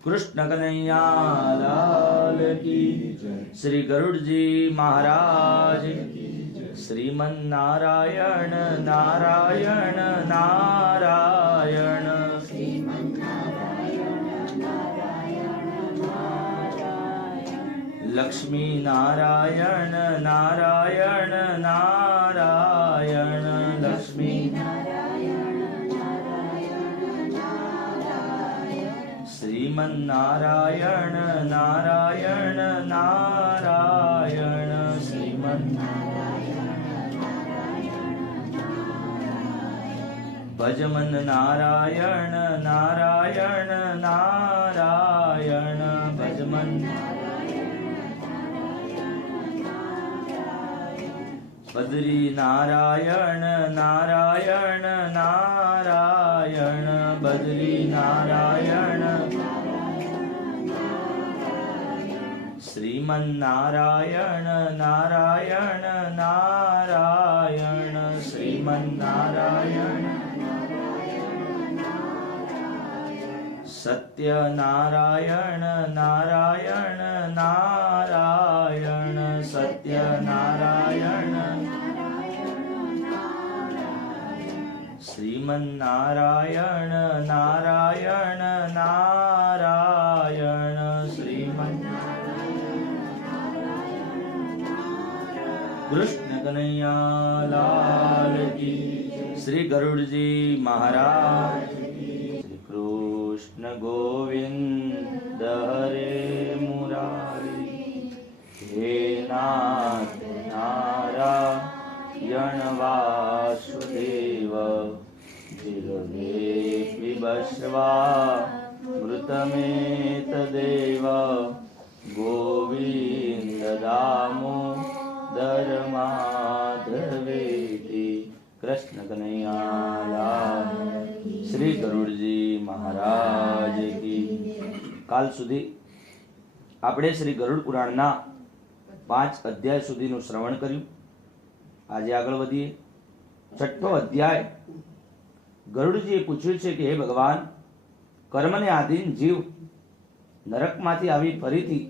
कृष्ण कन्हैया लाल की जय। श्री गरुड़ जी महाराज श्रीमन नारायण नारायण नारायण लक्ष्मी नारायण नारायण नारायण लक्ष्मी श्रीमन नारायण नारायण नारायण श्रीमन भजमन नारायण नारायण नारायण भजमन बद्री नारायण नारायण नारायण बद्री नारायण श्रीमन नारायण नारायण नारायण श्रीमन नारायण सत्य नारायण नारायण नारायण सत्य नारायण श्रीमन नारायण नारायण नारायण श्रीमन कृष्ण कन्हैया लाल की। श्री गरुड़ जी महाराज श्री कृष्ण गोविंद हरे मुरारी हे नाथ नारायण वासुदेव जिरवे विभस्वा मृतमेतदेव गोविंद दामोदर माधवेति कृष्ण कन्हैया लाल। श्री गरुड़ जी महाराज की। काल सुधी આપણે શ્રી ગરુડ પુરાણના 5 અધ્યાય સુધીનું શ્રવણ કર્યું। આજે આગળ વધીએ। છઠ્ઠો અધ્યાય ગરુડજીએ પૂછ્યું છે કે હે ભગવાન, કર્મને આધીન જીવ નરકમાંથી આવી ફરીથી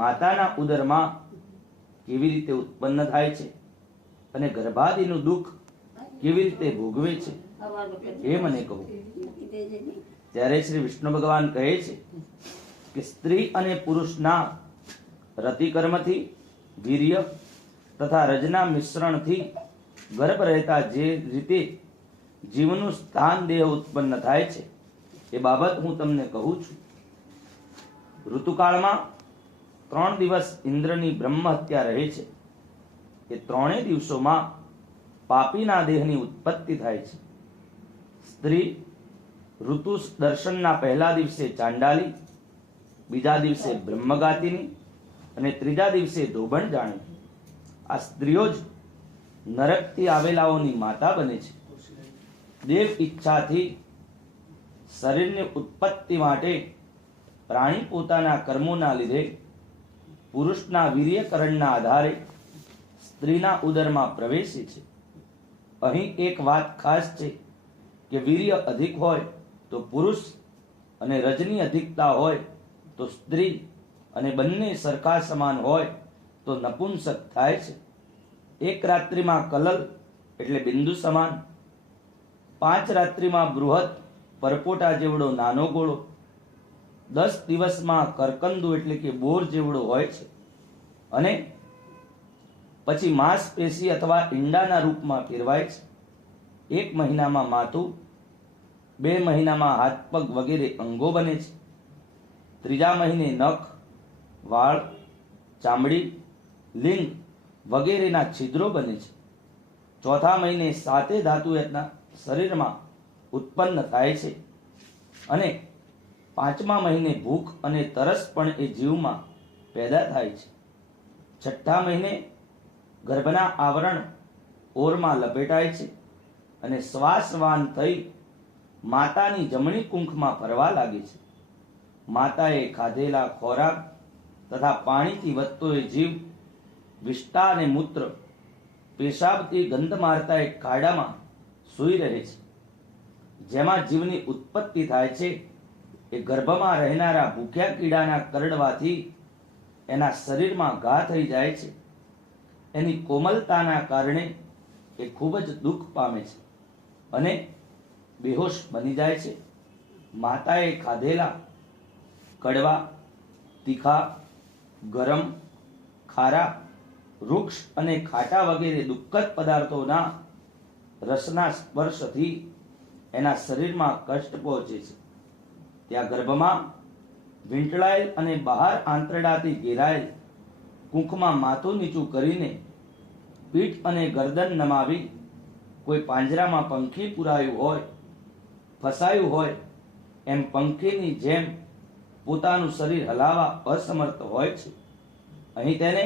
માતાના ઉદરમાં કેવી રીતે ઉત્પન્ન થાય છે અને ગર્ભાદિનું દુઃખ કેવી રીતે ભોગવે છે એ મને કહો। ત્યારે શ્રી વિષ્ણુ ભગવાન કહે છે કે સ્ત્રી અને પુરુષના રતિકર્મથી વીર્ય તથા રજના મિશ્રણથી ગર્ભ રહેતા જે રીતે જીવનું સ્થાન દેહ ઉત્પન્ન થાય છે એ બાબત હું તમને કહું છું। ઋતુકાળમાં 3 દિવસ ઇન્દ્રની બ્રહ્મ હત્યા રહે છે। એ 3 દિવસોમાં પાપીના દેહની ઉત્પત્તિ થાય છે। સ્ત્રી ઋતુ દર્શનના પહેલા દિવસે ચાંડાલી, બીજા દિવસે બ્રહ્મગાતિની અને ત્રીજા દિવસે ધોબણ જાણે। આ સ્ત્રીઓ જ નરકથી આવેલાઓની માતા બને છે। દેવ ઈચ્છાથી શરીરની ઉત્પત્તિ માટે પ્રાણી પોતાના કર્મોના લીધે પુરુષના વીર્યકરણના આધારે સ્ત્રીના ઉદરમાં પ્રવેશે છે। અહીં એક વાત ખાસ છે કે વીર્ય અધિક હોય તો પુરુષ અને રજની અધિકતા હોય તો સ્ત્રી અને બંને સરખા સમાન હોય તો નપુંસક થાય છે। એક રાત્રિમાં કલલ એટલે બિંદુ સમાન, 5 રાત્રિમાં બૃહદ પરપોટા જેવડો નાનો ગોળો, 10 દિવસમાં કરકંદુ એટલે કે બોર જેવડો હોય છે અને પછી માંસપેશી અથવા ઈંડાના રૂપમાં ફેરવાય છે। 1 મહિનામાં માથું, 2 મહિનામાં હાથ પગ વગેરે અંગો બને છે। 3જા મહિને નખ, વાળ, ચામડી, લિંગ વગેરેના છિદ્રો બને છે। 4થા મહિને 7 ધાતુ શરીરમાં ઉત્પન્ન થાય છે અને 5મા મહિને ભૂખ અને તરસ પણ એ જીવમાં પેદા થાય છે। 6ઠ્ઠા મહિને ગર્ભના આવરણ ઓરમાં લપેટાય છે અને શ્વાસવાન થઈ માતાની જમણી કુંખમાં ફરવા લાગે છે। માતાએ ખાધેલા ખોરાક તથા પાણીથી વધતો એ જીવ વિષ્ટા અને મૂત્ર પેશાબથી ગંધ મારતા એક ખાડામાં સૂઈ રહે છે। જેમાં જીવની ઉત્પત્તિ થાય છે એ ગર્ભમાં રહેનારા ભૂખ્યા કીડાના કરડવાથી એના શરીરમાં ઘા થઈ જાય છે. એની કોમલતાના કારણે એ ખૂબ જ દુઃખ પામે છે અને બેહોશ બની જાય છે. માતાએ ખાધેલા કડવા, તીખા, ગરમ, ખારા, વૃક્ષ અને ખાટા વગેરે દુઃખદ પદાર્થોના રસના સ્પર્શથી એના શરીરમાં કષ્ટ પહોંચે છે. ત્યાં ગર્ભમાં વીંટળાયેલ અને બહાર આંતરડાથી ઘેરાયેલ કુંખમાં માથું નીચું કરીને પીઠ અને ગરદન નમાવી કોઈ પાંજરામાં પંખી પુરાયું હોય, ફસાયું હોય એમ પંખીની જેમ પોતાનું શરીર હલાવવા અસમર્થ હોય છે. અહીં તેને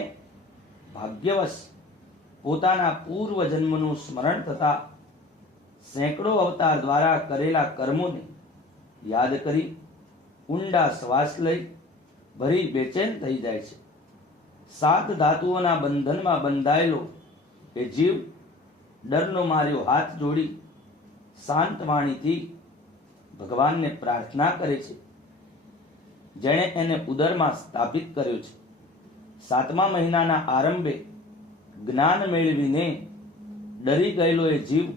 ભાગ્યવશ પોતાના પૂર્વ જન્મનું સ્મરણ થતા સેંકડો અવતાર દ્વારા કરેલા કર્મોને યાદ કરી ઊંડા શ્વાસ લઈ ભરી બેચેન થઈ જાય છે. 7 ધાતુઓના બંધનમાં બંધાયેલો એ જીવ ડરનો માર્યો હાથ જોડી શાંત વાણીથી ભગવાનને પ્રાર્થના કરે છે, જેણે એને ઉદરમાં સ્થાપિત કર્યો છે. 7મા મહિનાના આરંભે જ્ઞાન મેળવીને ડરી ગયેલો એ જીવ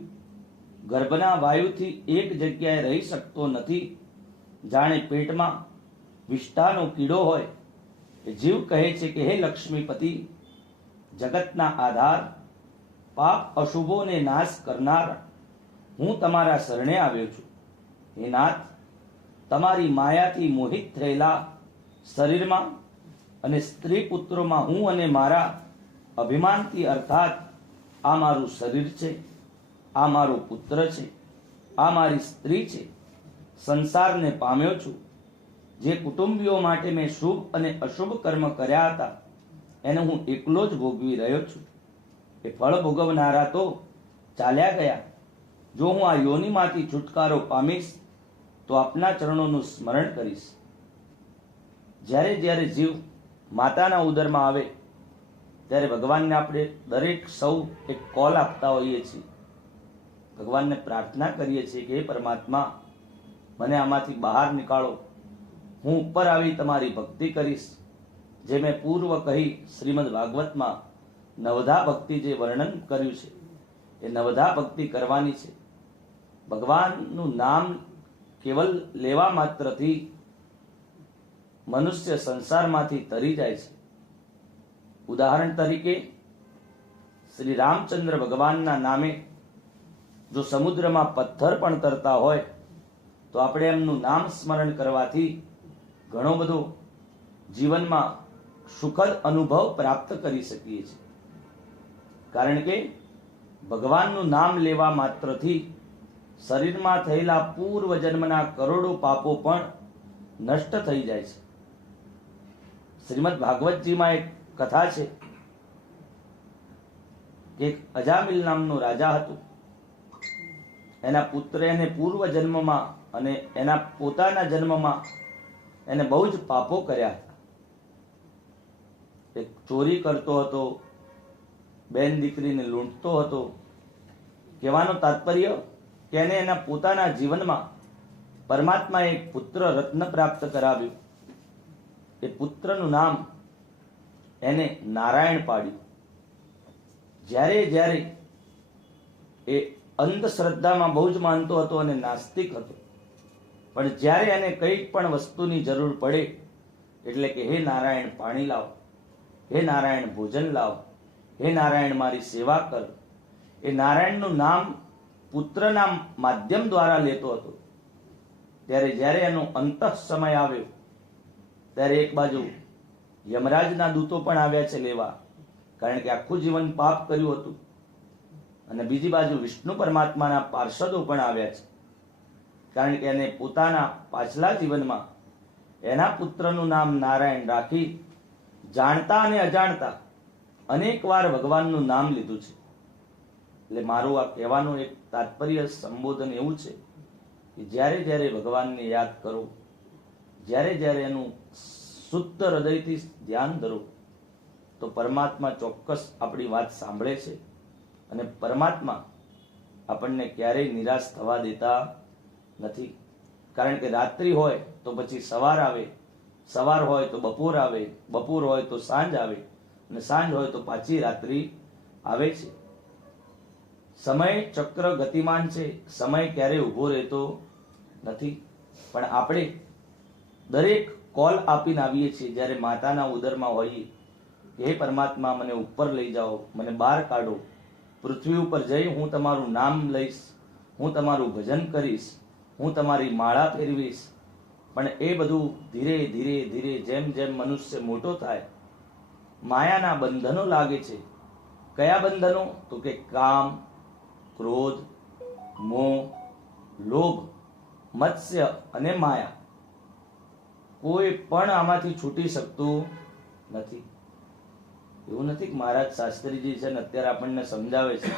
ગર્ભના વાયુથી એક જગ્યાએ રહી શકતો નથી. જાણે પેટમાં વિષ્ઠાનો કીડો હોય. એ જીવ કહે છે કે હે લક્ષ્મીપતિ, જગતના આધાર, પાપ અશુભોને નાશ કરનાર, હું તમારા શરણે આવ્યો છું. હે નાથ, તમારી માયાથી મોહિત થયેલા શરીરમાં અને સ્ત્રી પુત્રોમાં હું અને મારા અભિમાનથી, અર્થાત આ મારું શરીર છે, આ મારો પુત્ર છે, આ મારી સ્ત્રી છે, સંસારને પામ્યો છું. જે કુટુંબીઓ માટે મેં શુભ અને અશુભ કર્મ કર્યા હતા એને હું એકલો જ ભોગવી રહ્યો છું. એ ફળ ભોગવનારા તો ચાલ્યા ગયા. જો હું આ યોનિમાંથી છુટકારો પામીશ તો આપના ચરણોનું સ્મરણ કરીશ. જ્યારે જ્યારે જીવ માતાના ઉદરમાં આવે ત્યારે ભગવાનને આપણે દરેક સૌ એક કોલ આપતા હોઈએ છીએ. ભગવાનને પ્રાર્થના કરીએ છીએ કે હે પરમાત્મા, મને આમાંથી બહાર નીકાળો. હું ઉપર આવી તમારી ભક્તિ કરીશ. જે મેં પૂર્વ કહી શ્રીમદ ભાગવતમાં નવધા ભક્તિ જે વર્ણન કર્યું છે એ નવધા ભક્તિ કરવાની છે. ભગવાનનું નામ કેવલ લેવા માત્રથી મનુષ્ય સંસારમાંથી તરી જાય છે. ઉદાહરણ તરીકે શ્રી રામચંદ્ર ભગવાનના નામે જો સમુદ્રમાં પથ્થર પણ તરતા હોય તો આપણે એમનું નામ સ્મરણ કરવાથી ઘણો બધો જીવનમાં સુખદ અનુભવ પ્રાપ્ત કરી શકીએ છીએ. કારણ કે ભગવાનનું નામ લેવા માત્રથી શરીરમાં થયેલા પૂર્વ જન્મના કરોડો પાપો પણ નષ્ટ થઈ જાય છે. શ્રીમદ ભાગવતજીમાં એક કથા છે કે અજામિલ નામનો રાજા હતો. એના પુત્ર એને પૂર્વ જન્મમાં અને એના પોતાના જન્મમાં એને બહુ જ પાપો કર્યા હતા. એક ચોરી કરતો હતો, બેન દીકરીને લૂંટતો હતો. કહેવાનો તાત્પર્ય કે એને એના પોતાના જીવનમાં પરમાત્માએ એક પુત્ર રત્ન પ્રાપ્ત કરાવ્યું. એ પુત્રનું નામ એને નારાયણ પાડ્યું. જ્યારે જ્યારે એ અંધશ્રદ્ધામાં બહુ જ માનતો હતો અને નાસ્તિક હતો, પણ જ્યારે એને કંઈ પણ વસ્તુની જરૂર પડે એટલે કે હે નારાયણ પાણી લાવો, હે નારાયણ ભોજન લાવો, હે નારાયણ મારી સેવા કર, એ નારાયણનું નામ પુત્રના માધ્યમ દ્વારા લેતો હતો. ત્યારે જ્યારે એનો અંત સમય આવ્યો ત્યારે એક બાજુ યમરાજના દૂતો પણ આવ્યા છે લેવા, કારણ કે આખું જીવન પાપ કર્યું હતું, અને બીજી બાજુ વિષ્ણુ પરમાત્માના પાર્ષદો પણ આવ્યા છે, કારણ કે એને પોતાના પાછલા જીવનમાં એના પુત્રનું નામ નારાયણ રાખી જાણતા અને અજાણતા અનેક વાર ભગવાનનું નામ લીધું છે. એટલે મારું આ કહેવાનું એક તાત્પર્ય સંબોધન એવું છે કે જ્યારે જ્યારે ભગવાનને યાદ કરો, જ્યારે જ્યારે એનું શુદ્ધ હૃદયથી ધ્યાન ધરો તો પરમાત્મા ચોક્કસ આપણી વાત સાંભળે છે અને પરમાત્મા આપણને ક્યારેય નિરાશ થવા દેતા નથી. કારણ કે રાત્રિ હોય તો પછી સવાર આવે, સવાર હોય તો બપોર આવે, બપોર હોય તો સાંજ આવે, અને સાંજ હોય તો પાછી રાત્રિ આવે છે. સમય ચક્ર ગતિમાન છે, સમય ક્યારે ઊભો રહેતો નથી. પણ આપણે દરેક કોલ આપીને આવીએ છીએ જ્યારે માતાના ઉદરમાં હોઈએ કે હે પરમાત્મા, મને ઉપર લઈ જાઓ, મને બહાર કાઢો, પૃથ્વી ઉપર જઈ હું તમારું નામ લઈશ, હું તમારું ભજન કરીશ, હું તમારી માળા ફેરવીશ. પણ એ બધું ધીરે ધીરે ધીરે જેમ જેમ મનુષ્ય મોટો થાય, માયાના બંધનો લાગે છે. કયા બંધનો? તો કે કામ, ક્રોધ, મોહ, લોભ, મત્સ્ય અને માયા. કોઈ પણ આમાંથી છૂટી શકતું નથી. એવું નથી કે મહારાજ શાસ્ત્રીજી છે ને અત્યારે આપણને સમજાવે છે.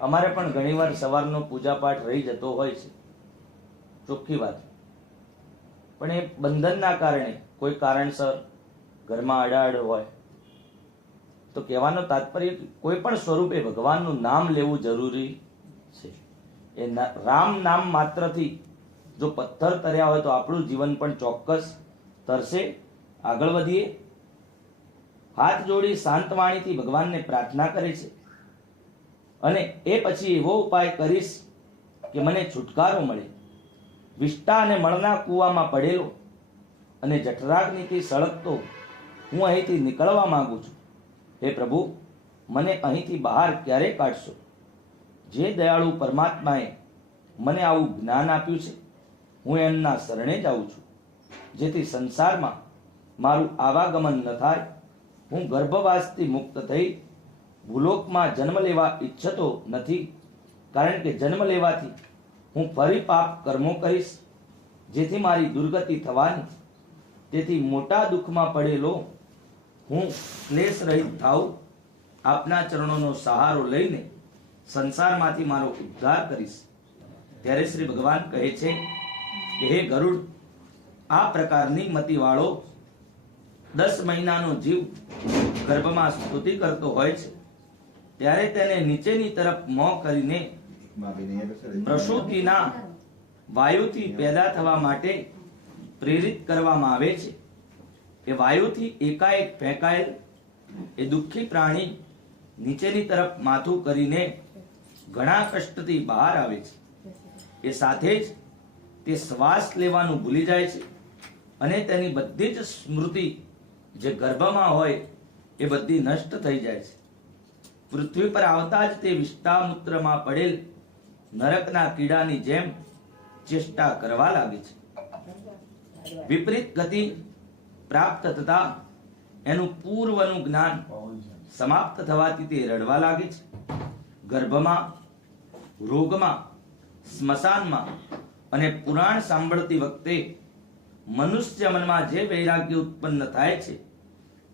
અમારે પણ ઘણીવાર સવારનો પૂજાપાઠ રહી જતો હોય છે, ચોખ્ખી વાત. પણ એ બંધનના કારણે, કોઈ કારણસર ઘરમાં અડાઅડ હોય તો કહેવાનો તાત્પર્ય કોઈ પણ સ્વરૂપે ભગવાનનું નામ લેવું જરૂરી છે. એ રામ નામ માત્રથી જો પથ્થર તર્યા હોય તો આપણું જીવન પણ ચોક્કસ તરશે. આગળ વધીએ. હાથ જોડી શાંત વાણીથી ભગવાનને પ્રાર્થના કરે છે અને એ પછી એવો ઉપાય કરીશ કે મને છુટકારો મળે. વિષ્ટા અને મળના કૂવામાં પડેલો અને જઠરાગ્નિથી સળગતો હું અહીંથી નીકળવા માંગુ છું. હે પ્રભુ, મને અહીંથી બહાર ક્યારે કાઢશો? જે દયાળુ પરમાત્માએ મને આવું જ્ઞાન આપ્યું છે, હું એમના શરણે જાઉં છું, જેથી સંસારમાં મારું આવાગમન ન થાય. હું ગર્ભવાસથી મુક્ત થઈ ભૂલોકમાં જન્મ લેવા ઈચ્છતો નથી, કારણ કે જન્મ લેવાથી હું ફરી પાપ કર્મો કરીશ, જેથી મારી દુર્ગતિ થવાની. તેથી મોટા દુઃખમાં પડેલો હું ક્લેશ રહિત થાઉં. આપના ચરણોનો સહારો લઈને સંસારમાંથી મારો ઉદ્ધાર કરીશ. ત્યારે શ્રી ભગવાન કહે છે કે હે ગરુડ, આ પ્રકારની મતિવાળો 10 મહિનાનો જીવ ગર્ભમાં સ્તુતિ કરતો હોય છે, ત્યારે તેને નીચેની તરફ મોં કરીને પ્રસૂતિના વાયુથી પેદા થવા માટે પ્રેરિત કરવામાં આવે છે. એ વાયુથી એકાએક ફેંકાયેલ એ દુઃખી પ્રાણી નીચેની તરફ માથું કરીને ઘણા કષ્ટથી બહાર આવે છે. એ સાથે જ તે શ્વાસ લેવાનું ભૂલી જાય છે અને તેની બધી જ સ્મૃતિ જે ગર્ભમાં હોય એ બધી નષ્ટ થઈ જાય છે. પૃથ્વી પર આવતા જ તે વિષ્ટામૂત્રમાં પડેલ નરકના કીડાની જેમ ચેષ્ટા કરવા લાગે છે. વિપરીત ગતિ પ્રાપ્ત થતા એનું પૂર્વનું જ્ઞાન સમાપ્ત થવાથી તે રડવા લાગે છે. ગર્ભમાં, રોગમાં, સ્મશાનમાં અને પુરાણ સાંભળતી વખતે મનુષ્ય મનમાં જે વૈરાગ્ય ઉત્પન્ન થાય છે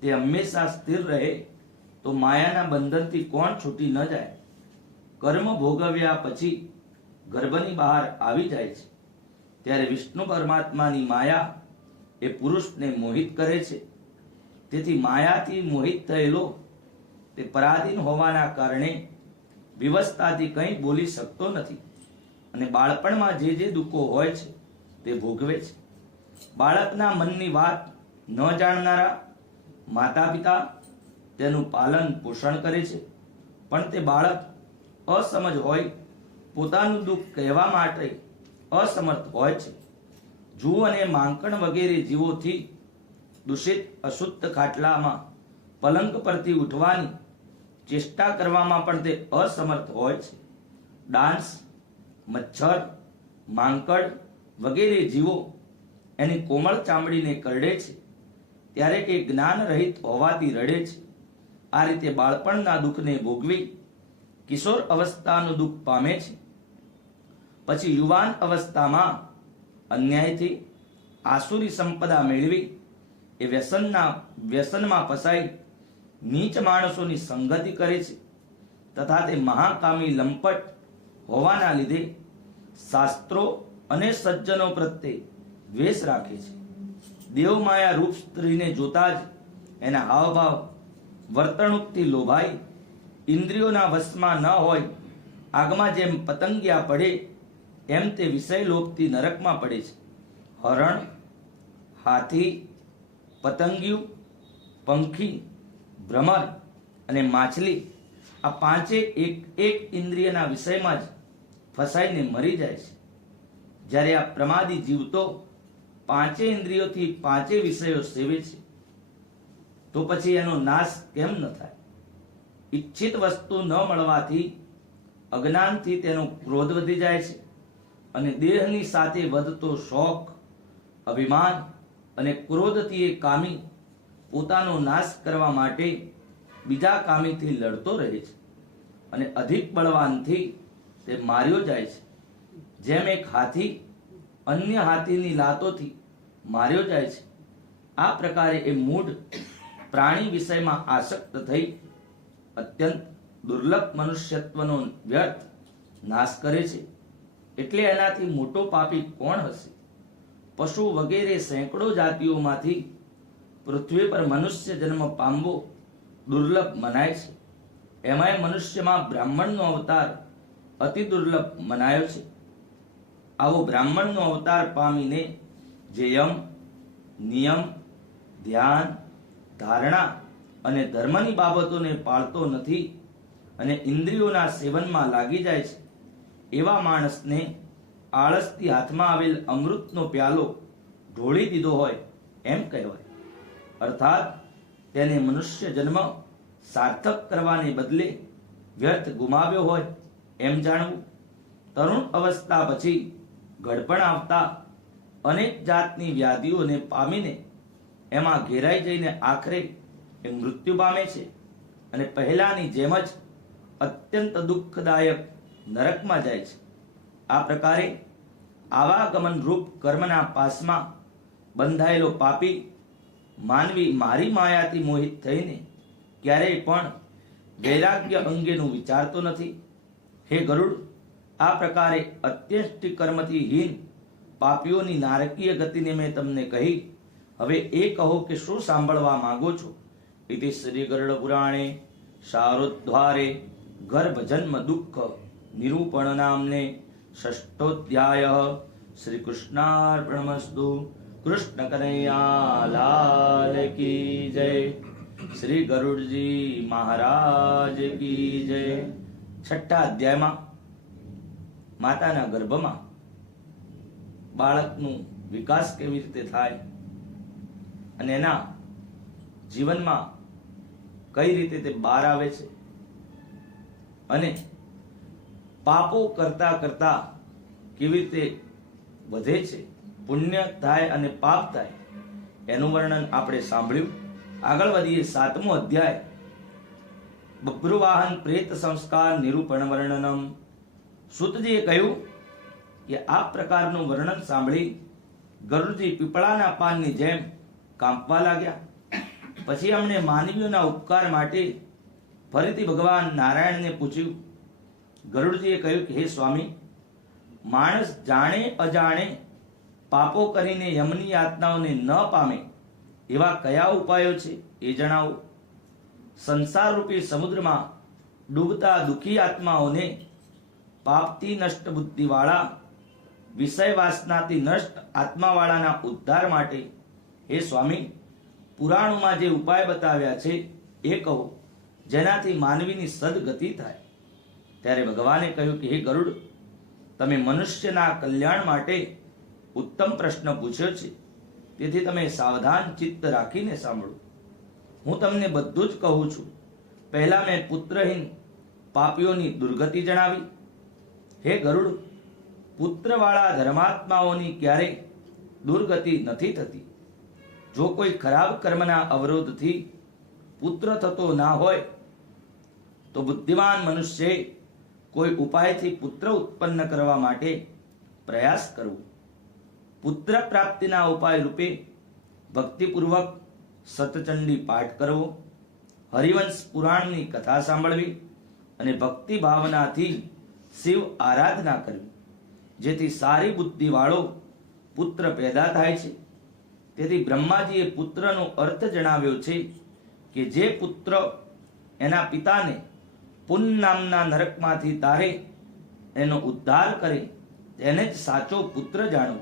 તે હંમેશા સ્થિર રહે તો માયાના બંધનથી કોણ છૂટી ન જાય. કર્મ ભોગવ્યા પછી ગર્ભની બહાર આવી જાય છે ત્યારે વિષ્ણુ પરમાત્માની માયા એ પુરુષને મોહિત કરે છે. તેથી માયાથી મોહિત થયેલો તે પરાધીન હોવાના કારણે વિવશતાથી કંઈ બોલી શકતો નથી અને બાળપણમાં જે દુઃખો હોય છે તે ભોગવે છે. બાળકના મનની વાત ન જાણનારા માતા પિતા તેનું પાલન પોષણ કરે છે, પણ તે બાળક અસમજ હોય, પોતાનું દુઃખ કહેવા માટે અસમર્થ હોય છે. જૂ અને માંકણ વગેરે જીવોથી દૂષિત અશુદ્ધ ખાટલામાં પલંગ પરથી ઉઠવાની ચેષ્ટા કરવામાં પણ તે અસમર્થ હોય છે. ડાંસ, મચ્છર, માંકડ વગેરે જીવો એની કોમળ ચામડીને કરડે છે ત્યારે એ જ્ઞાન રહિત હોવાથી રડે છે. આ રીતે બાળપણના દુઃખને ભોગવી કિશોર અવસ્થાનું દુઃખ પામે છે. પછી યુવાન અવસ્થામાં અન્યાયથી આસુરી સંપદા મેળવી એ વ્યસનમાં ફસાઈ નીચ માણસોની સંગતિ કરે છે તથા તે મહાકામી લંપટ હોવાના લીધે શાસ્ત્રો અને સજ્જનો પ્રત્યે દ્વેષ રાખે છે. દેવમાયા રૂપ સ્ત્રીને જોતા જ એના હાવભાવ વર્તણૂકથી લોભાઈ ઇન્દ્રિયોના વશમાં ન હોય આગમાં જેમ પતંગિયા પડે એમ તે વિષય લોભથી નરકમાં પડે છે. હરણ, હાથી, પતંગિયું, પંખી, ભ્રમર અને માછલી આ પાંચે એક એક ઇન્દ્રિયના વિષયમાં જ ફસાઈને મરી જાય છે. જ્યારે આ પ્રમાદી જીવ તો પાંચે ઇન્દ્રિયોથી પાંચે વિષયો સેવે છે, તો પછી એનો નાશ કેમ ન થાય? ઈચ્છિત વસ્તુ ન મળવાથી અજ્ઞાનથી તેનો ક્રોધ વધી જાય છે અને દેહની સાથે વધતો શોખ, અભિમાન અને ક્રોધથી એ કામી પોતાનો નાશ કરવા માટે બીજા કામીથી લડતો રહે છે અને અધિક બળવાનથી તે માર્યો જાય છે. જેમ એક હાથી અન્ય હાથીની લાતોથી માર્યો જાય છે, આ પ્રકારે એ મૂઢ પ્રાણી વિષયમાં આસક્ત થઈ અત્યંત દુર્લભ મનુષ્યત્વનો વ્યર્થ નાશ કરે છે. એટલે એનાથી મોટો પાપી કોણ હશે? પશુ વગેરે સેંકડો જાતિઓમાંથી પૃથ્વી પર મનુષ્ય જન્મ પામવો દુર્લભ મનાય છે. એમાંય મનુષ્યમાં બ્રાહ્મણનો અવતાર અતિ દુર્લભ મનાયો છે. આવો બ્રાહ્મણનો અવતાર પામીને જે યમ, નિયમ, ધ્યાન, ધારણા અને ધર્મની બાબતોને પાળતો નથી અને ઇન્દ્રિયોના સેવનમાં લાગી જાય છે, એવા માણસને આળસથી હાથમાં આવેલ અમૃતનો પ્યાલો ઢોળી દીધો હોય એમ કહેવાય. અર્થાત તેને મનુષ્ય જન્મ સાર્થક કરવાને બદલે વ્યર્થ ગુમાવ્યો હોય એમ જાણવું. તરુણ અવસ્થા પછી ઘડપણ આવતા અનેક જાતની વ્યાધિઓને પામીને એમાં ઘેરાઈ જઈને આખરે એ મૃત્યુ પામે છે અને પહેલાની જેમ જ અત્યંત દુઃખદાયક નરકમાં જાય છે. આ પ્રકારે આવાગમન રૂપ કર્મના પાસમાં બંધાયેલો પાપી માનવી મારી માયાથી મોહિત થઈને ક્યારેય પણ વૈરાગ્ય અંગેનું વિચારતો નથી. હે ગરુડ, આ પ્રકારે અત્યષ્ટિ કર્મથી હીન પાપીઓની નારકીય ગતિને મેં તમને કહી. હવે એ કહો કે શું સાંભળવા માંગો છો? ઇતિ શ્રી ગરુડ પુરાણે શારોદ્ધારે ગર્ભ જન્મ દુઃખ નિરૂપણ નામને ષષ્ઠોધ્યાય. શ્રી કૃષ્ણાર્પણમસ્તુ. કૃષ્ણ કનૈયા લાલ કી જય. શ્રી ગરુડજી મહારાજ કી જય. છઠ્ઠા અધ્યાયમાં માતાના ગર્ભમાં બાળકનું વિકાસ કેવી રીતે થાય અને એના જીવનમાં કઈ રીતે તે બહાર આવે છે અને પાપો કરતા કરતા કેવી રીતે વધે છે, પુણ્ય થાય અને પાપ થાય, એનું વર્ણન આપણે સાંભળ્યું. આગળ વધીએ. સાતમો અધ્યાય બભ્રુવાહન પ્રેત સંસ્કાર નિરૂપણ વર્ણનમ. સૂતજીએ કહ્યું કે આ પ્રકારનું વર્ણન સાંભળી ગરુડજી પીપળાના પાનની જેમ કાંપવા લાગ્યા. પછી અમને માનવીઓના ઉપકાર માટે ફરીથી ભગવાન નારાયણને પૂછ્યું. ગરુડજીએ કહ્યું કે હે સ્વામી, માણસ જાણે અજાણે પાપો કરીને યમની યાતનાઓને ન પામે એવા કયા ઉપાયો છે એ જણાવો. સંસાર રૂપી સમુદ્રમાં ડૂબતા દુઃખી આત્માઓને પાપથી નષ્ટ બુદ્ધિવાળા, વિષય વાસનાથી નષ્ટ આત્માવાળાના ઉદ્ધાર માટે હે સ્વામી, પુરાણોમાં જે ઉપાય બતાવ્યા છે એ કહો, જેનાથી માનવીની સદગતિ થાય. ત્યારે ભગવાને કહ્યું કે હે ગરુડ, તમે મનુષ્યના કલ્યાણ માટે ઉત્તમ પ્રશ્ન પૂછ્યો છે, તેથી તમે સાવધાન ચિત્ત રાખીને સાંભળો. હું તમને બધું જ કહું છું. પહેલા મેં પુત્રહીન પાપીઓની દુર્ગતિ જણાવી. હે ગરુડ, પુત્રવાળા ધર્માત્માઓની ક્યારેય દુર્ગતિ નથી થતી. જો કોઈ ખરાબ કર્મના અવરોધથી પુત્ર થતો ના હોય તો બુદ્ધિમાન મનુષ્યએ કોઈ ઉપાયથી પુત્ર ઉત્પન્ન કરવા માટે પ્રયાસ કરવો. પુત્ર પ્રાપ્તિના ઉપાય રૂપે ભક્તિપૂર્વક સતચંડી પાઠ કરવો, હરિવંશ પુરાણની કથા સાંભળવી અને ભક્તિ ભાવનાથી શિવ આરાધના કરવી, જેથી સારી બુદ્ધિવાળો પુત્ર પેદા થાય છે. તેથી બ્રહ્માજીએ પુત્રનો અર્થ જણાવ્યો છે કે જે પુત્ર એના પિતાને પુન નામના નરકમાંથી તારે એનો ઉદ્ધાર કરે તેને જ સાચો પુત્ર જાણવો.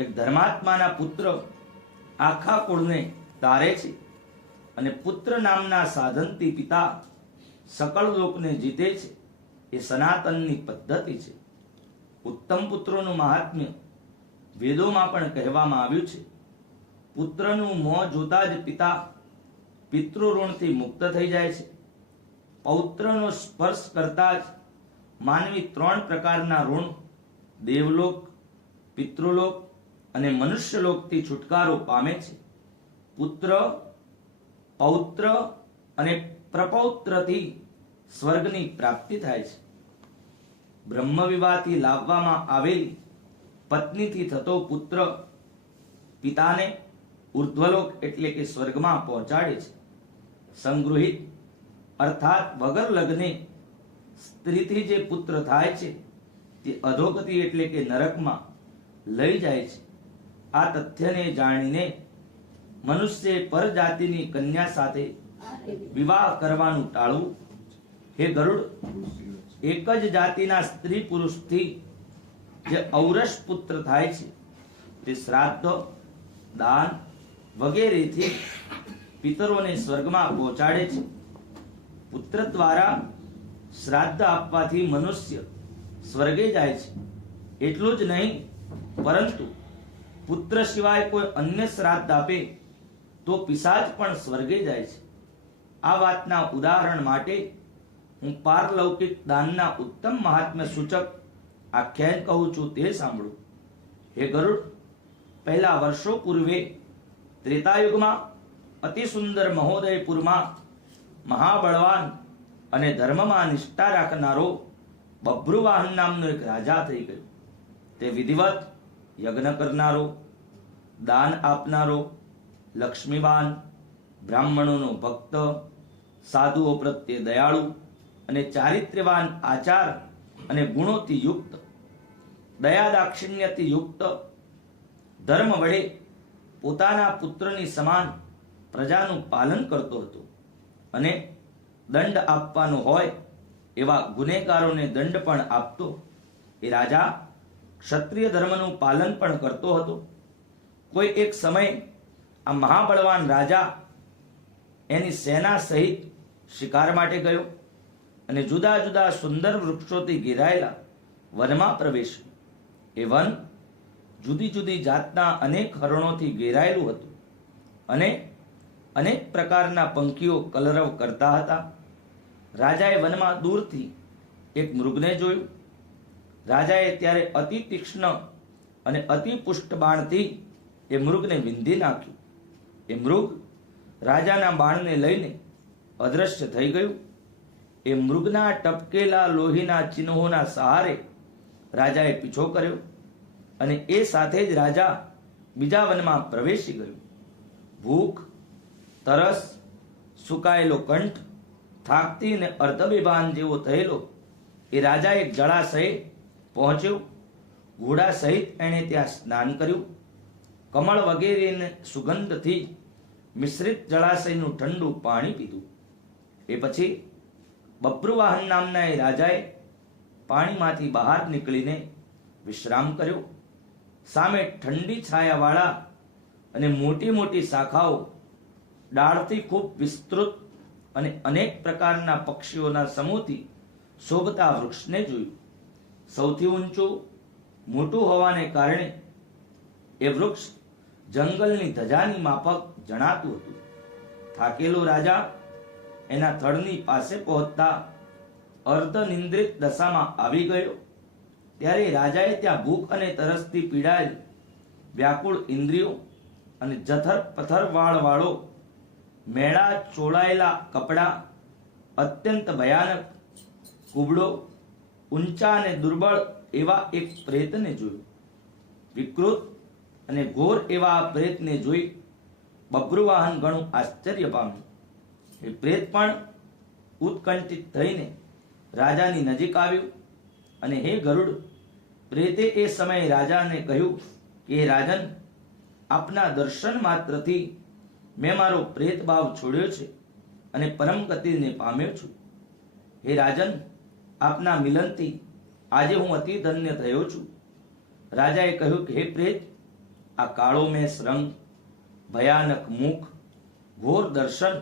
એક ધર્માત્માના પુત્ર આખા કુળને તારે છે અને પુત્ર નામના સાધનથી પિતા સકળ લોકને જીતે છે. એ સનાતનની પદ્ધતિ છે. ઉત્તમ પુત્રોનું મહાત્મ્ય વેદોમાં પણ કહેવામાં આવ્યું છે. પુત્રનું મોં જોતા જ પિતા પિતૃઋણથી મુક્ત થઈ જાય છે. પૌત્રનો સ્પર્શ કરતા જ માનવી 3 પ્રકારના ઋણ દેવલોક, પિતૃલોક અને મનુષ્યલોકથી છુટકારો પામે છે. પુત્ર, પૌત્ર અને પ્રપૌત્રથી સ્વર્ગની પ્રાપ્તિ થાય છે. બ્રહ્મ વિવાહથી લાવવામાં આવેલી પત્નીથી થતો પુત્ર પિતાને ઉર્ધ્વલોક એટલે કે સ્વર્ગમાં પહોંચાડે છે. સંગૃહિત અર્થાત વગર લગ્ને સ્ત્રીથી જે પુત્ર થાય છે તે અધોગતિ એટલે કે નરકમાં લઈ જાય છે. આ તથ્યને જાણીને મનુષ્ય પરજાતિની કન્યા સાથે વિવાહ કરવાનું ટાળવું. હે ગરુડ, એક જ જાતિના સ્ત્રી પુરુષથી જે ઔરસ પુત્ર થાય છે તે શ્રાદ્ધ, દાન વગેરેથી પિતરોને સ્વર્ગમાં પહોંચાડે છે. પુત્ર દ્વારા શ્રાદ્ધ આપવાથી મનુષ્ય સ્વર્ગે જાય છે. એટલું જ નહીં, પરંતુ પુત્ર સિવાય કોઈ અન્ય શ્રાદ્ધ આપે તો પિશાચ પણ સ્વર્ગે જાય છે. આ વાતના ઉદાહરણ માટે હું પારલૌકિક દાનના ઉત્તમ મહાત્મ્ય સૂચક આખ્યાન કહું છું, તે સાંભળો. હે ગરુડ, પહેલા વર્ષો પૂર્વે ત્રેતાયુગમાં અતિ સુંદર મહોદયપુરમાં મહાબળવાન અને ધર્મમાં નિષ્ઠા રાખનારો બભ્રુવાહન નામનો એક રાજા થઈ ગયો. તે વિધિવત યજ્ઞ કરનારો, દાન આપનારો, લક્ષ્મીવાન, બ્રાહ્મણોનો ભક્ત, સાધુઓ પ્રત્યે દયાળુ અને ચારિત્ર્યવાન આચાર અને ગુણોથી યુક્ત, દયા દાક્ષિણ્યથી યુક્ત, ધર્મ વડે પોતાના પુત્રની સમાન પ્રજાનું પાલન કરતો હતો અને દંડ આપવાનો હોય એવા ગુનેગારોને દંડ પણ આપતો. એ રાજા ક્ષત્રિય ધર્મનું પાલન પણ કરતો હતો. કોઈ એક સમય આ મહાબળવાન રાજા એની સેના સહિત શિકાર માટે ગયો અને જુદા જુદા સુંદર વૃક્ષોથી ઘેરાયેલા વનમાં પ્રવેશ્યો. એ વન જુદી જુદી જાતના અનેક હરણોથી ઘેરાયેલું હતું અને અનેક પ્રકારના પંખીઓ કલરવ કરતા હતા. રાજાએ વનમાં દૂરથી એક મૃગને જોયું. રાજાએ ત્યારે અતિ તીક્ષ્ણ અને અતિ પુષ્ટ બાણથી એ મૃગને વિંધી નાખ્યું. એ મૃગ રાજાના બાણને લઈને અદ્રશ્ય થઈ ગયું. એ મૃગના ટપકેલા લોહીના ચિહ્નોના સહારે રાજાએ પીછો કર્યો અને એ સાથે જ રાજા બીજા વનમાં પ્રવેશી ગયો. ભૂખ, તરસ, સુકાયેલો કંઠ, થાકતી અને અર્ધબેભાન જેવો થયેલો એ રાજા એક જળાશયે પહોંચ્યો. ઘોડા સહિત એણે ત્યાં સ્નાન કર્યું. કમળ વગેરેની સુગંધથી મિશ્રિત જળાશયનું ઠંડુ પાણી પીધું. એ પછી બભ્રુવાહન નામના એ રાજાએ પાણીમાંથી બહાર નીકળીને વિશ્રામ કર્યો. સામે ઠંડી છાયાવાળા અને મોટી મોટી શાખાઓ, ડાળથી ખૂબ વિસ્તૃત અને અનેક પ્રકારના પક્ષીઓના સમૂહથી શોભતા વૃક્ષને જોયું. સૌથી ઊંચું મોટું હોવાને કારણે એ વૃક્ષ જંગલની ધજાની માફક જણાતું હતું. થાકેલો રાજા એના થડની પાસે પહોંચતા અર્ધનિંદ્રિત દશામાં આવી ગયો. ત્યારે રાજાએ ત્યાં ભૂખ અને તરસથી પીડાયેલ વ્યાકુળ ઇન્દ્રિયો અને જથર પથર વાળો મેળા ચોળાયેલા કપડા, અત્યંત ભયાનક, કુબડો, ઊંચા અને દુર્બળ એવા એક પ્રેતને જોયું. વિકૃત અને ઘોર એવા આ પ્રેતને જોઈ બભ્રુવાહન ઘણું આશ્ચર્ય પામ્યું. એ પ્રેત પણ ઉત્કંઠિત થઈને રાજાની નજીક આવ્યું અને હે ગરુડ, પ્રેતે એ સમયે રાજાને કહ્યું કે હે રાજન, આપના દર્શન માત્રથી મેં મારો પ્રેત ભાવ છોડ્યો છે અને પરમ ગતિને પામ્યો છું. હે રાજન, આપના મિલનથી આજે હું અતિ ધન્ય થયો છું. રાજાએ કહ્યું કે હે પ્રેત, આ કાળો મેષ રંગ, ભયાનક મુખ, ઘોર દર્શન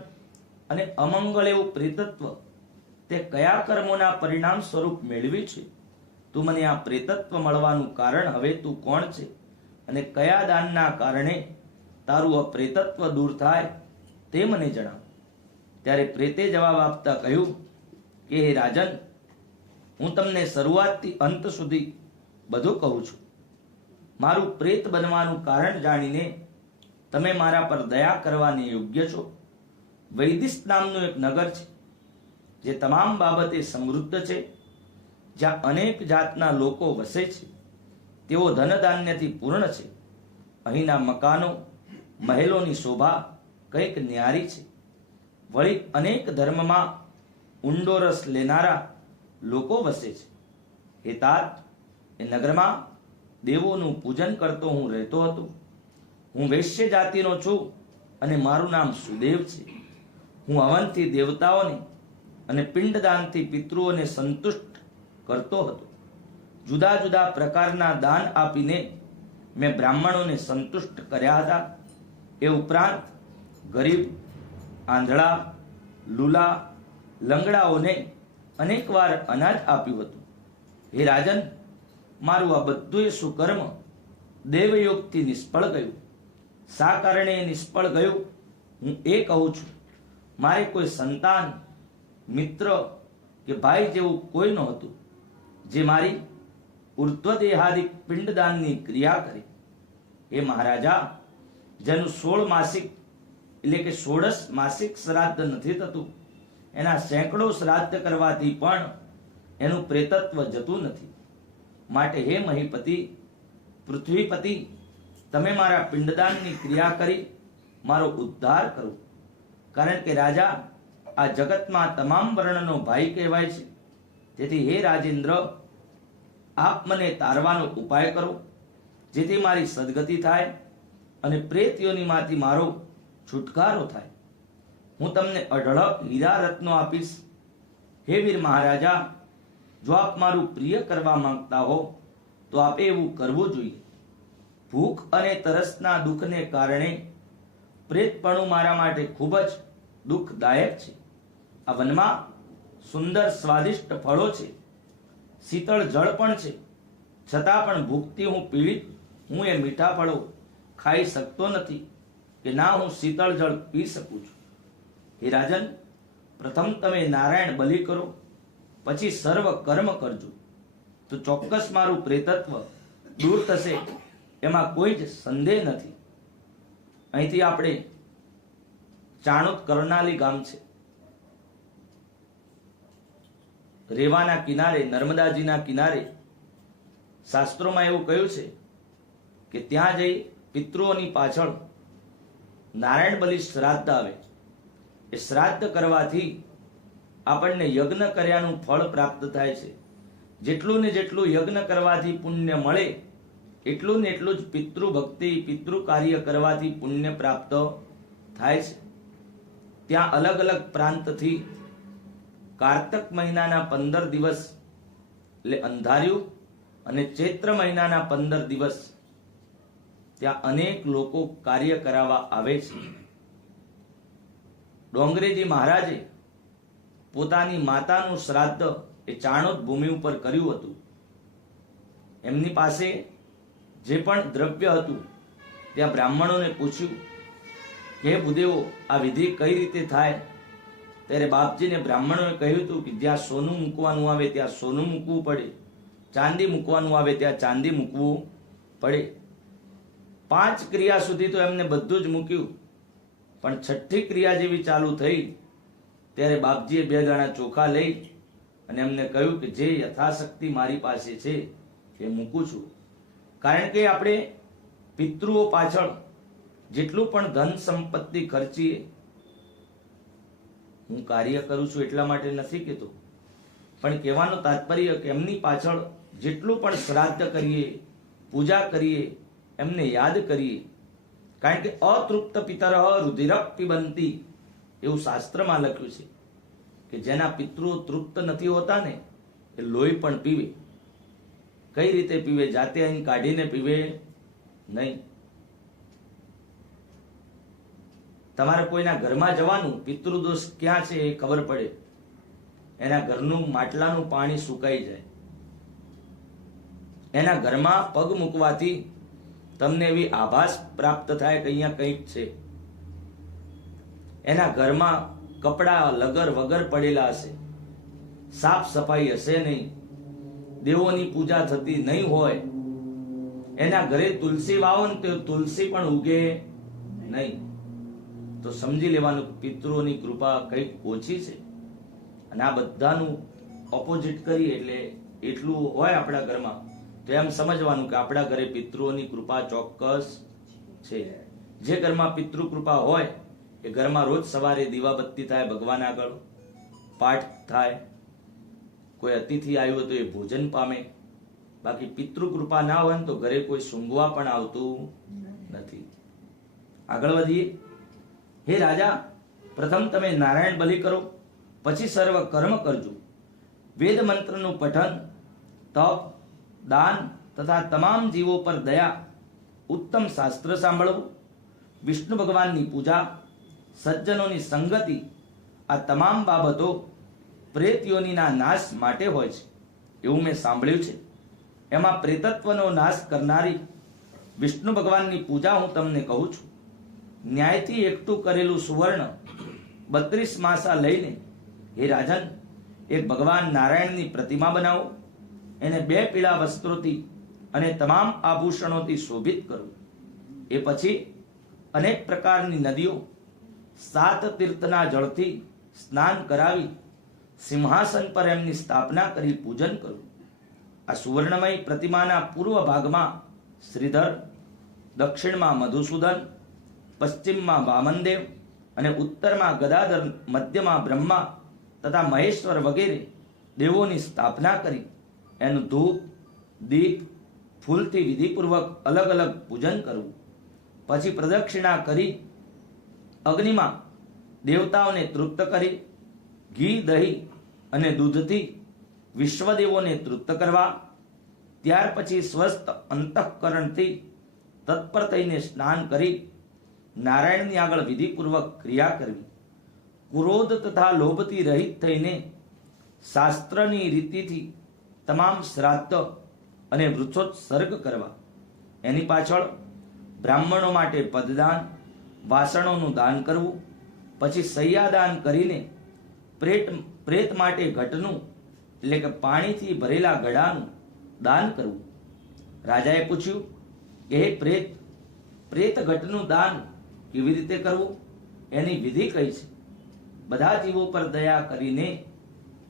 અને અમંગળ એવું પ્રેતત્વ તે કયા કર્મોના પરિણામ સ્વરૂપ મેળવ્યું છે? તું મને આ પ્રેતત્વ મળવાનું કારણ હવે તું કોણ છે અને કયા દાનના કારણે તારું આ પ્રેતત્વ દૂર થાય તે મને જણાવ. ત્યારે પ્રેતે જવાબ આપતા કહ્યું કે હે રાજન, હું તમને શરૂઆતથી અંત સુધી બધું કહું છું. મારું પ્રેત બનવાનું કારણ જાણીને તમે મારા પર દયા કરવાને યોગ્ય છો. વૈદિશ નામનું એક નગર છે જે તમામ બાબતે સમૃદ્ધ છે, જ્યાં અનેક જાતના લોકો વસે છે. તેઓ ધનધાન્યથી પૂર્ણ છે. અહીંના મકાનો, મહેલોની શોભા કંઈક ન્યારી છે. વળી અનેક ધર્મમાં ઊંડો રસ લેનારા લોકો વસે છે. હે તાત, એ નગરમાં દેવોનું પૂજન કરતો હું રહેતો હતો. હું વૈશ્ય જાતિનો છું અને મારું નામ સુદેવ છે. હું હવનથી દેવતાઓને અને પિંડદાનથી પિતૃઓને સંતુષ્ટ કરતો હતો. જુદા જુદા પ્રકારના દાન આપીને મેં બ્રાહ્મણોને સંતુષ્ટ કર્યા હતા. એ ઉપરાંત ગરીબ, આંધળા, લૂલા, લંગડાઓને અનેકવાર અનાજ આપ્યું હતું. હે રાજન, મારું આ બધું સુકર્મ દેવયોગથી નિષ્ફળ ગયું. શા કારણે નિષ્ફળ ગયું હું એ કહું છું. મારે કોઈ સંતાન, મિત્ર કે ભાઈ જેવું કોઈ નહોતું જે મારી ઉર્ધ્વદેહાદિક પિંડદાનની ક્રિયા કરે. હે મહારાજા, જેનું 16 માસિક એટલે કે 16 માસિક શ્રાદ્ધ નથી થતું, એના સેંકડો શ્રાદ્ધ કરવાથી પણ એનું પ્રેતત્વ જતું નથી. માટે હે મહીપતિ, પૃથ્વીપતિ, તમે મારા પિંડદાનની ક્રિયા કરી મારો ઉદ્ધાર કરો. કારણ કે રાજા આ જગતમાં તમામ વર્ણનો ભાઈ કહેવાય છે. તેથી હે રાજેન્દ્ર, આપ મને તારવાનો ઉપાય કરો, જેથી મારી સદગતિ થાય અને પ્રેત યોનિમાંથી મારો છુટકારો થાય. હું તમને અઢળક હીરા રત્નો આપીશ. હે વીર મહારાજા, જો આપ મારું પ્રિય કરવા માંગતા હો તો આપે એવું કરવું જોઈએ. ભૂખ અને તરસના દુઃખને કારણે પ્રેતપણું મારા માટે ખૂબ જ દુઃખદાયક છે. આ વનમાં સુંદર સ્વાદિષ્ટ ફળો છે, શીતળ જળ પણ છે, છતાં પણ ભૂખથી હું પીડિત. હું એ મીઠા ફળો ખાઈ શકતો નથી કે ના હું શીતળ જળ પી શકું છું. હે રાજન, પ્રથમ તમે નારાયણ બલિ કરો, પછી સર્વ કર્મ કરજો, તો ચોક્કસ મારું પ્રેતત્વ દૂર થશે, એમાં કોઈ જ સંદેહ નથી. અહીંથી આપણે ચાણોદ કરનાલી ગામ છે, રેવાના કિનારે, નર્મદાજીના કિનારે. શાસ્ત્રોમાં એવું કહ્યું છે કે ત્યાં જઈ પિતૃઓની પાછળ નારાયણ બલિ શ્રાદ્ધ આવે. એ શ્રાદ્ધ કરવાથી આપણને યજ્ઞ કર્યાનું ફળ પ્રાપ્ત થાય છે. જેટલું ને જેટલું યજ્ઞ કરવાથી પુણ્ય મળે, એટલું ને એટલું જ પિતૃ ભક્તિ, પિતૃ કાર્ય કરવાથી પુણ્ય પ્રાપ્ત થાય છે. ત્યાં અલગ અલગ પ્રાંતથી કારતક મહિનાના 15 દિવસ એટલે અંધાર્યું અને ચૈત્ર મહિનાના 15 દિવસ ત્યાં અનેક લોકો કાર્ય કરાવવા આવે છે. ડોંગરેજી મહારાજે પોતાની માતાનું શ્રાદ્ધ એ ચાણોદ ભૂમિ ઉપર કર્યું હતું. એમની પાસે જે પણ દ્રવ્ય હતું ત્યાં બ્રાહ્મણોને પૂછ્યું કે ભૂદેવો, આ વિધિ કઈ રીતે થાય? ત્યારે બાપજીને બ્રાહ્મણોએ કહ્યું હતું કે જ્યાં સોનું મૂકવાનું આવે ત્યાં સોનું મૂકવું પડે, ચાંદી મૂકવાનું આવે ત્યાં ચાંદી મૂકવું પડે. 5 ક્રિયા સુધી તો એમને બધું જ મૂક્યું, પણ 6ઠી ક્રિયા જેવી ચાલુ થઈ ત્યારે બાપજીએ 2 દાણા ચોખા લઈ અને એમને કહ્યું કે જે યથાશક્તિ મારી પાસે છે એ મૂકું છું. કારણ કે આપણે પિતૃઓ પાછળ જેટલું પણ ધન સંપત્તિ ખર્ચીએ, હું કાર્ય કરું છું એટલા માટે નથી કહેતો, પણ કહેવાનો તાત્પર્ય કે એમની પાછળ જેટલું પણ શ્રાદ્ધ કરીએ, પૂજા કરીએ, એમને યાદ કરીએ. કારણ કે અતૃપ્ત પિતરઃ રુધિરઃ પિબંતિ એવું શાસ્ત્રમાં લખ્યું છે કે જેના પિતૃઓ તૃપ્ત નથી હોતા ને એ લોહી પણ પીવે. કઈ રીતે પીવે? જાતે અહીં કાઢીને પીવે નહીં. તમારે કોઈના ઘરમાં જવાનું, પિતૃદોષ ક્યાં છે એ ખબર પડે, એના ઘરનું માટલાનું પાણી સુકાઈ જાય, એના ઘરમાં પગ મૂકવાથી તમને એવી આભાસ પ્રાપ્ત થાય કે અહીંયા કંઈક છે. એના ઘરમાં કપડા લગર વગર પડેલા હશે, સાફ સફાઈ હશે નહીં, દેવોની પૂજા થતી નહીં હોય, એના ઘરે તુલસી વાવો ને તો તુલસી પણ ઉગે નહીં, તો સમજી લેવાનું પિતૃઓની કૃપા કંઈક ઓછી છે. અને આ બધાનું ઓપોઝિટ કરી એટલે એટલું હોય આપણા ઘરમાં તો એમ સમજવાનું કે આપણા ઘરે પિતૃઓની કૃપા ચોક્કસ છે. જે ઘરમાં પિતૃ કૃપા હોય એ ઘરમાં રોજ સવારે દીવાબત્તી થાય, ભગવાન આગળ પાઠ થાય, કોઈ અતિથિ આવ્યું હોય તો એ ભોજન પામે. બાકી પિતૃ કૃપા ના હોય ને તો ઘરે કોઈ સૂંઘવા પણ આવતું નથી. આગળ વધીએ. હે રાજા, પ્રથમ તમે નારાયણ બલિ કરો, પછી સર્વ કર્મ કરજો. વેદ મંત્રનું પઠન, તપ, દાન તથા તમામ જીવો પર દયા, ઉત્તમ શાસ્ત્ર સાંભળવું, વિષ્ણુ ભગવાનની પૂજા, સજ્જનોની સંગતિ, આ તમામ બાબતો પ્રેત યોનિના નાશ માટે હોય છે એવું મેં સાંભળ્યું છે. એમાં પ્રેતત્વનો નાશ કરનારી વિષ્ણુ ભગવાનની પૂજા હું તમને કહું છું. ન્યાયથી એકઠું કરેલું સુવર્ણ 32 માસા લઈને હે રાજન એક ભગવાન નારાયણની પ્રતિમા બનાવો, એને 2 પીળા વસ્ત્રોથી અને તમામ આભૂષણોથી શોભિત કરો. એ પછી અનેક પ્રકારની નદીઓ, 7 તીર્થના જળથી સ્નાન કરાવી સિંહાસન પર એમની સ્થાપના કરી પૂજન કરું. આ સુવર્ણમય પ્રતિમાના પૂર્વ ભાગમાં શ્રીધર, દક્ષિણમાં મધુસૂદન, પશ્ચિમમાં વામનદેવ અને ઉત્તરમાં ગદાધર, મધ્યમાં બ્રહ્મા તથા મહેશ્વર વગેરે દેવોની સ્થાપના કરી એનું ધૂપ, દીપ, ફૂલથી વિધિપૂર્વક અલગ અલગ પૂજન કરવું. પછી પ્રદક્ષિણા કરી અગ્નિમાં દેવતાઓને તૃપ્ત કરી ઘી, દહીં અને દૂધથી વિશ્વદેવોને તૃપ્ત કરવા. ત્યાર પછી સ્વસ્થ અંતઃકરણથી તત્પર થઈને સ્નાન કરી નારાયણની આગળ વિધિપૂર્વક ક્રિયા કરવી. ક્રોધ તથા લોભથી રહિત થઈને શાસ્ત્રની રીતિથી તમામ શ્રાદ્ધ અને વૃક્ષોત્સર્ગ કરવા. એની પાછળ બ્રાહ્મણો માટે પદદાન, વાસણોનું દાન કરવું. પછી સૈયાદાન કરીને પ્રેત માટે ઘટનું એટલે કે પાણીથી ભરેલા ઘડાનું દાન કરવું. રાજાએ પૂછ્યું કે હે પ્રેત ઘટનું દાન કેવી રીતે કરવું, એની વિધિ કઈ છે? બધા જીવો પર દયા કરીને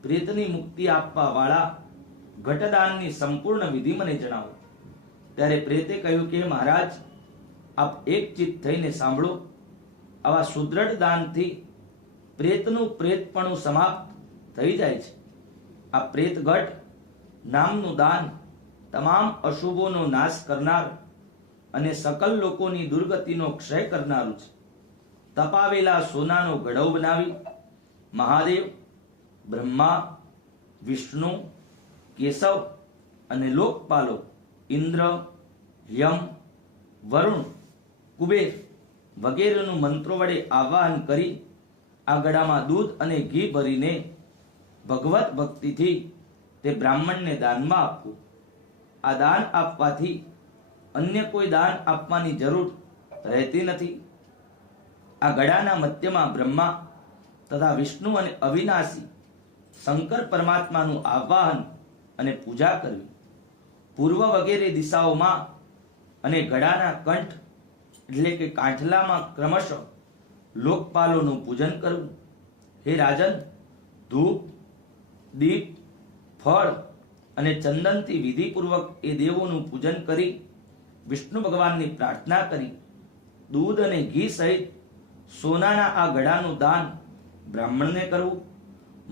પ્રેતની મુક્તિ આપવા વાળા ઘટદાનની સંપૂર્ણ વિધિ મને જણાવો. ત્યારે પ્રેતે કહ્યું કે મહારાજ, આપ એક ચિત્ત થઈને સાંભળો. આવા સુદ્રઢ દાનથી પ્રેતનું પ્રેતપણું સમાપ્ત થઈ જાય છે. આ પ્રેતગઢ નામનું દાન તમામ અશુભોનો નાશ કરનાર અને સકલ લોકોની દુર્ગતિનો ક્ષય કરનારું છે. તપાવેલા સોનાનો ઘડો બનાવી મહાદેવ, બ્રહ્મા, વિષ્ણુ, કેશવ અને લોકપાલો ઇન્દ્ર, યમ, વરુણ, કુબેર વગેરેનું મંત્રો વડે આવાહન કરી આ ગળામાં દૂધ અને ઘી ભરીને ભગવત ભક્તિથી તે બ્રાહ્મણને દાનમાં આપવું. આ દાન આપવાથી અન્ય કોઈ દાન આપવાની જરૂર રહેતી નથી. આ ગળાના મધ્યમાં બ્રહ્મા તથા વિષ્ણુ અને અવિનાશી શંકર પરમાત્માનું આવાહન અને પૂજા કરવી. પૂર્વ વગેરે દિશાઓમાં અને ગળાના કંઠ એટલે કે કાંઠલામાં ક્રમશઃ લોકપાલોનું પૂજન કરવું. હે રાજન, ધૂપ, દીપ, ફળ અને ચંદનથી વિધિપૂર્વક એ દેવોનું પૂજન કરી વિષ્ણુ ભગવાનની પ્રાર્થના કરી દૂધ અને ઘી સહિત સોનાના આ ઘડાનું દાન બ્રાહ્મણને કરવું.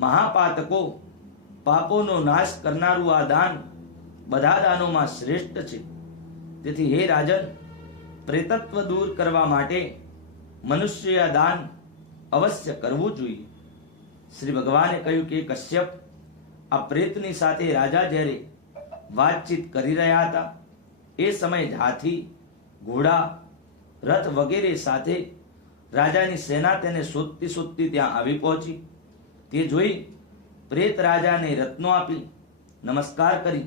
મહાપાતકો, પાપોનો નાશ કરનારું આ દાન બધા દાનોમાં શ્રેષ્ઠ છે. તેથી હે રાજન, પ્રેતત્વ દૂર કરવા માટે મનુષ્ય આ દાન અવશ્ય કરવું જોઈએ. શ્રી ભગવાને કહ્યું કે કશ્યપ, આ પ્રેતની સાથે રાજા જ્યારે વાતચીત કરી રહ્યા હતા એ સમયે હાથી, ઘોડા, રથ વગેરે સાથે રાજાની સેના તેને શોધતી શોધતી ત્યાં આવી પહોંચી. તે જોઈ પ્રેત રાજાને રત્નો આપી નમસ્કાર કરી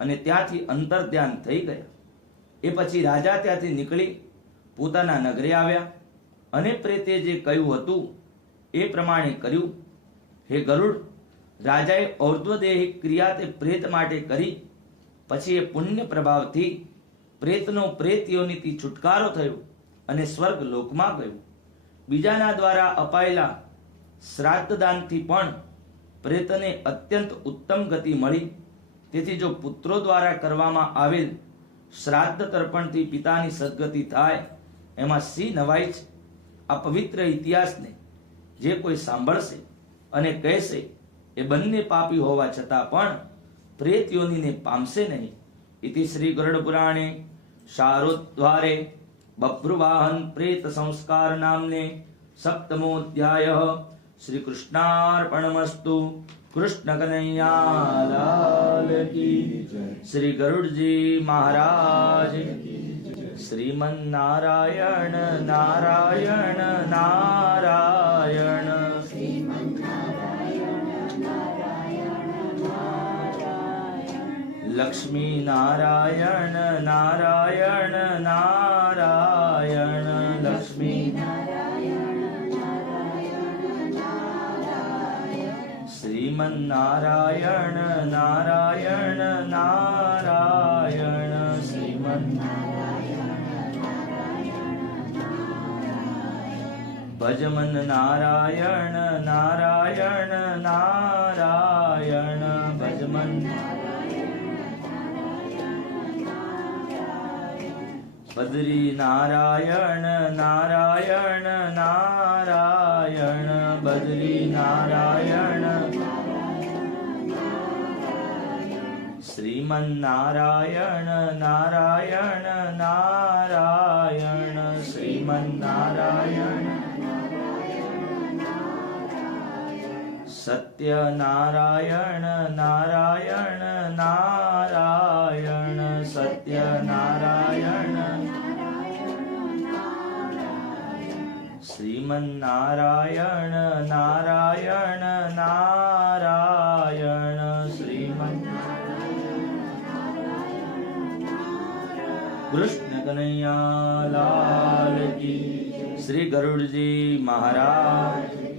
અને ત્યાંથી અંતર ધ્યાન થઈ ગયા. એ પછી રાજા ત્યાંથી નીકળી પોતાના નગરે આવ્યા અને પ્રેતે જે કહ્યું હતું એ પ્રમાણે કર્યું. હે ગરુડ, રાજાએ ઔર્ધ્વદેહિક ક્રિયા તે પ્રેત માટે કરી. પછી એ પુણ્ય પ્રભાવથી પ્રેતનો પ્રેત યોનિથી છુટકારો થયો અને સ્વર્ગ લોકમાં ગયો. બીજાના દ્વારા અપાયેલા શ્રાદ્ધદાનથી પણ પ્રેતને અત્યંત ઉત્તમ ગતિ મળી. તેથી જો પુત્રો દ્વારા કરવામાં આવેલ શ્રાદ્ધ તર્પણથી પિતાની સદગતિ થાય એમાં સી નવાઈ છે. આ પવિત્ર ઇતિહાસને જે કોઈ સાંભળશે અને કહેશે એ બંને પાપી હોવા છતાં પણ પ્રેત યોનિને પામશે નહીં. ઇતિ શ્રી ગરુડ પુરાણે શારોદ્વારે બભ્રુવાહન પ્રેત સંસ્કાર નામને સપ્તમોધ્યાય. શ્રી કૃષ્ણાર્પણમસ્તુ. કૃષ્ણ કનૈયા લાલ કી. શ્રી ગરુડજી મહારાજ. શ્રીમન નારાયણ નારાયણ નારાયણ. લક્ષ્મી નારાયણ નારાયણ નારાયણ. લક્ષ્મી શ્રીમન નારાયણ નારાયણ નારાયણ. શ્રીમન ભજમન નારાયણ નારાયણ નારાયણ. ભજમન બદ્રી નારાયણ નારાયણ નારાયણ. બદ્રી નારાયણ. શ્રીમન નારાયણ નારાયણ નારાયણ. શ્રીમન નારાયણ. સત્ય નારાયણ નારાયણ નારાયણ. સત્ય નારાયણ. શ્રીમન નારાયણ નારાયણ નારાયણ. શ્રીમન કૃષ્ણ કનૈયા લાલ કી. શ્રી ગરુડજી મહારાજ.